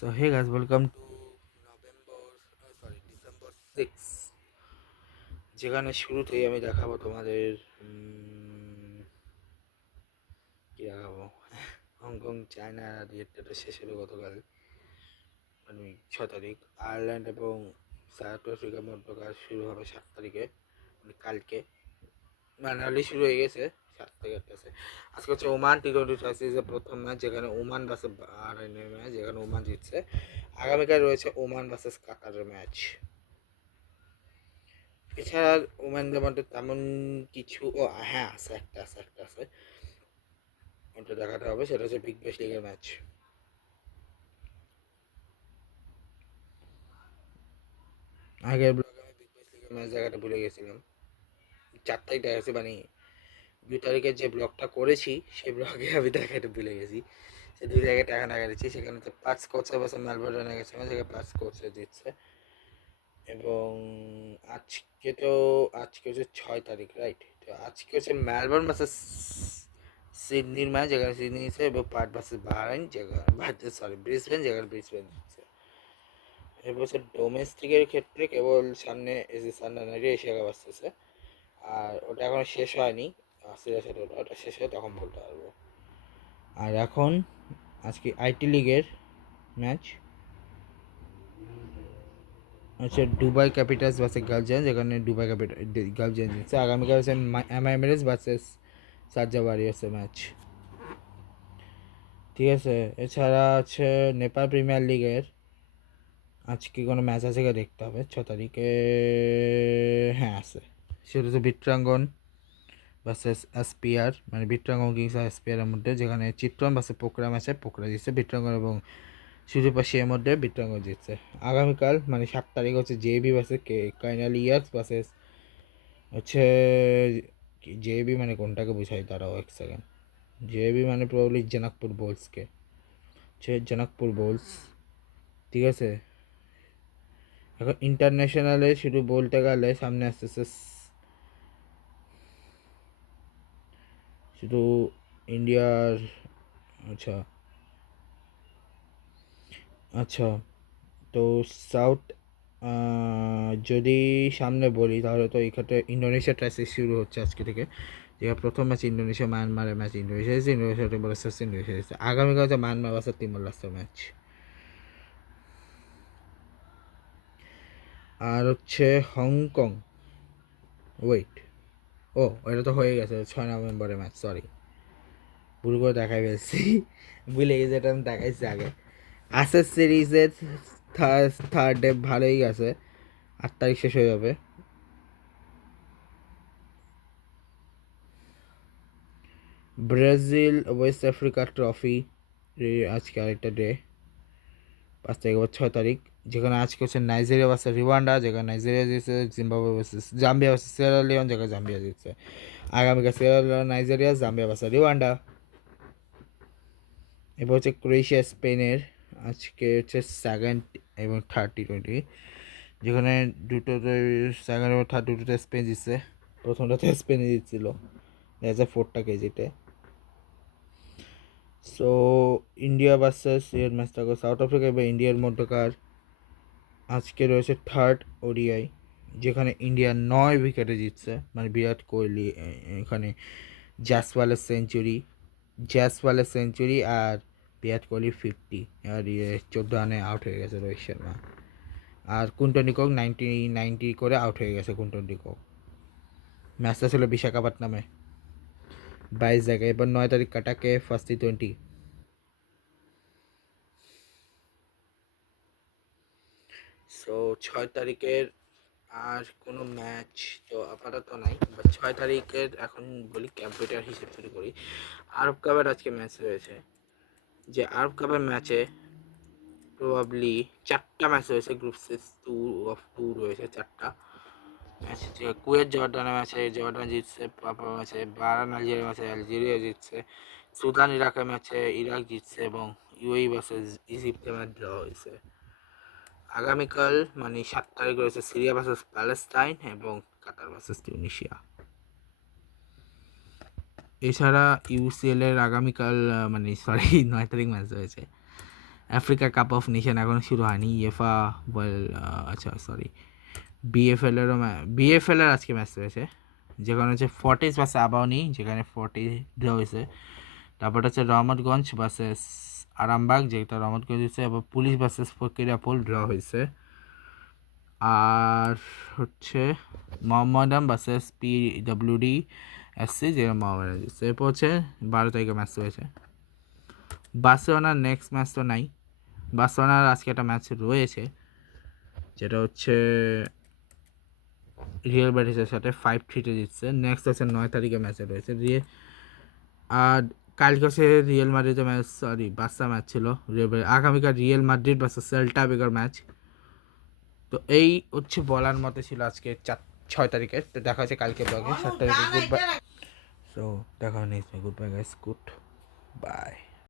So hey guys, welcome to December 6, যেখানে শুরুতেই আমি দেখাবো তোমাদের কি দেখাবো হংকং চায়না রিয়েক্টটা শেষ হলো গতকাল, মানে 6 তারিখ। আয়ারল্যান্ড এবং সাউথ আফ্রিকার মধ্যকার শুরু হবে 7 তারিখে, মানে কালকে। মানে অলরেডি শুরু হয়ে গেছে 7 থেকে 8 আছে। আজকে হচ্ছে ওমান টি-20 সিরিজের প্রথম ম্যাচ, যেখানে ওমান ভার্সেস বাহরাইনের ম্যাচ, যেখানে ওমান জিতছে। আগামীকাল রয়েছে ওমান ভার্সেস কাতারের ম্যাচ। এছাড়া ওমেনদের মধ্যে তেমন কিছু হ্যাঁ আছে ওটা দেখাতে হবে, সেটা হচ্ছে বিগ ব্যাশ লিগের ম্যাচ। আগের ব্লগে আমি বিগ ব্যাশ লিগের ম্যাচ দেখাতে ভুলে গেছিলাম। 4 তারিখ দেখাচ্ছি, মানে 2 তারিখের যে ব্লগটা করেছি সেই ব্লগে আমি দেখাতে ভুলে গেছি। সে 2 জায়গায় টাকা না গেছি, সেখানে তো পাঁচ কোচে বসে মেলবোর্নে গেছে, সেখানে পাঁচ কোচে দিচ্ছে। এবং আজকে তো আজকে হচ্ছে 6 তারিখ, রাইট? তো আজকে হচ্ছে মেলবোর্ন ভার্সেস সিডনির ম্যাচ, যেখানে সিডনি নিচ্ছে, এবং পার্ট ভার্সেস বাহরাইন, যেখানে ব্রিসবেন, যেখানে ব্রিসবেন নিচ্ছে। এবছর ডোমেস্টিকের ক্ষেত্রে কেবল সামনে এসে সানরাইজার্স এশিয়া কাপ আসতেছে, আর ওটা এখনো শেষ হয়নি। সিরিয়াস ওটা শেষ হয়ে তখন বলতে পারবো। আর এখন আজকে আইটি লিগের ম্যাচ হচ্ছে দুবাই ক্যাপিটালস ভার্সেস গার্জিয়ান, যেখানে দুবাই ক্যাপিটাল গার্জিয়ান জিতছে। আগামীকাল হচ্ছে এমআইএমএস ভার্সেস সার্জা ওয়ারিয়ার্সের ম্যাচ, ঠিক আছে। এছাড়া হচ্ছে নেপাল প্রিমিয়ার লিগের আজকে কোনো ম্যাচ আছে কি দেখতে হবে। 6 তারিখে হ্যাঁ আছে, সেটা হচ্ছে বিট্রাঙ্গন ভার্সেস এসপিআর, মানে বিট্রাঙ্গন কিংস আর এসপিআরের মধ্যে, যেখানে চিত্রন ভার্সেস পোকরা ম্যাচে পোকরা জিতছে। বিট্রাঙ্গন এবং সুরিপাশির মধ্যে বিট্রাঙ্গন জিতছে। আগামীকাল মানে 7 তারিখ হচ্ছে জেবি ভার্সেস কাইনালিয়াস ভার্সেস হচ্ছে জেবি, মানে কোনটাকে বোঝাই, দাঁড়াও এক সেকেন্ড। জেবি মানে প্রবলি জনকপুর বোলসকে, হচ্ছে জনকপুর বোলস, ঠিক আছে। এখন ইন্টারন্যাশনালে শুধু বলতে গেলে সামনে আসতেছে শুধু ইন্ডিয়ার। আচ্ছা আচ্ছা, তো সাউথ যদি সামনে বলি তাহলে তো এখানে ইন্দোনেশিয়া ট্রাইসিস শুরু হচ্ছে আজকে থেকে। যেখানে প্রথম ম্যাচ ইন্দোনেশিয়া মায়ানমারের ম্যাচ ইন্দোনেশিয়া টিমোর লাস্টার ইন্দোনেশিয়া জিতছে। আগামীকাল হচ্ছে মায়ানমার ভার্সেস টিমোর লাস্টার ম্যাচ। আর হচ্ছে হংকং, ওয়েট, এটা তো হয়ে গেছে 6 নভেম্বরের ম্যাচ, সরি ভুল করে দেখাই ফেলছি, ভুলে গেছি, এটা আমি দেখাইছি আগে। অ্যাশেজ সিরিজের থার্ড ডে ভালোই গেছে, 8 তারিখ শেষ হয়ে যাবে। ব্রাজিল ওয়েস্ট আফ্রিকা ট্রফি আজকে আরেকটা ডে, 5 তারিখ আবার 6 তারিখ, যেখানে আজকে হচ্ছে নাইজেরিয়া ভার্সেস রিওয়ান্ডা, যেখানে নাইজেরিয়া জিতছে। Zimbabwe versus Zambia versus Sierra Leone, যেখানে জাম্বিয়া জিতছে। আগামীকাল Sierra Leone Nigeria, Zambia versus Rwanda. এবার হচ্ছে ক্রোয়েশিয়া স্পেনের, আজকে হচ্ছে সেকেন্ড এবং থার্ড টি20, যেখানে দুটোতে সেকেন্ড এবং থার্ড দুটোতে স্পেন জিতছে। প্রথমটাতে স্পেনে জিতছিল 2004 কেজিতে। সো ইন্ডিয়া ভার্সেস এর ম্যাচটা সাউথ আফ্রিকা এবং ইন্ডিয়ার মধ্যকার আজকে রয়েছে থার্ড ওডিআই, যেখানে ইন্ডিয়া 9 উইকেটে জিতছে, মানে বিরাট কোহলি এখানে জ্যাসওয়ালের সেঞ্চুরি আর বিরাট কোহলি 50, আর 14 রানে আউট হয়ে গেছে রোহিত শর্মা। আর কুন্টন ডিকক 90 করে আউট হয়ে গেছে কুন্টন ডিকক। ম্যাচটা ছিল বিশাখাপত্তনমে, 22 জায়গায়। এবার 9 তারিখ কাটাকে ফার্স্ট টি20। সো 6 তারিখের আর কোনো ম্যাচ তো আপাতত নাই, বাট 6 তারিখের এখন বলি ক্যাম্পিউটার হিসেব শুরু করি। আরব কাপের আজকে ম্যাচ রয়েছে, যে আরব কাপের ম্যাচে প্রবাবলি 4টা ম্যাচ রয়েছে। গ্রুপ 2 রয়েছে 4টা ম্যাচ, যে কুয়েত জর্ডানের ম্যাচে জর্ডান জিতছে, পাপা ম্যাচে বাহরাইন আলজেরিয়া ম্যাচে আলজেরিয়া জিতছে, সুদান ইরাকের ম্যাচে ইরাক জিতছে, এবং ইউএই ভার্সেস ইজিপ্টের ম্যাচ ড্র হয়েছে। আগামীকাল মানে 7 তারিখ রয়েছে সিরিয়া ভার্সেস প্যালেস্টাইন এবং কাতার ভার্সেস টিউনিশিয়া। এছাড়া ইউসিএল এর আগামীকাল মানে সরি 9 তারিখ ম্যাচ রয়েছে। আফ্রিকা কাপ অফ নেশন এখনও শুরু হয়নি, ইয়েফা আচ্ছা সরি বিএফএলেরও বিএফএলের আজকে ম্যাচ রয়েছে, যেখানে হচ্ছে ফর্টিস ভার্সেস আবাহনী, যেখানে 40 ড্র হয়েছে। তারপর হচ্ছে রহমতগঞ্জ ভার্সেস আরামবাগ, যেটা রহমতগঞ্জ হচ্ছে, আবার পুলিশ ভার্সেস ফকিরাপুল ড্র হয়েছে। আর হচ্ছে মোহাম্মদান ভার্সেস পিডব্লিউডি এসসি, যেটা মোহাম্মদান দিচ্ছে। এরপর হচ্ছে 12 তারিখে ম্যাচ রয়েছে। বার্সেলোনার নেক্সট ম্যাচ তো নাই, বার্সেলোনার আজকে একটা ম্যাচ রয়েছে, যেটা হচ্ছে রিয়াল ব্যাটিসের সাথে 5-3 জিতছে। নেক্সট হচ্ছে 9 তারিখে ম্যাচে রয়েছে আর কালকে হচ্ছে রিয়াল মাদ্রিদের ম্যাচ, সরি বার্সা ম্যাচ ছিল। আগামীকাল রিয়াল মাদ্রিদ ভার্সেস সেল্টা ভিগোর ম্যাচ। তো এই হচ্ছে বলার মতো ছিল আজকে 6 তারিখে। তো দেখা হচ্ছে কালকে ব্লগে 7 তারিখে। Good bye. সো দেখা next, good bye guys, good bye.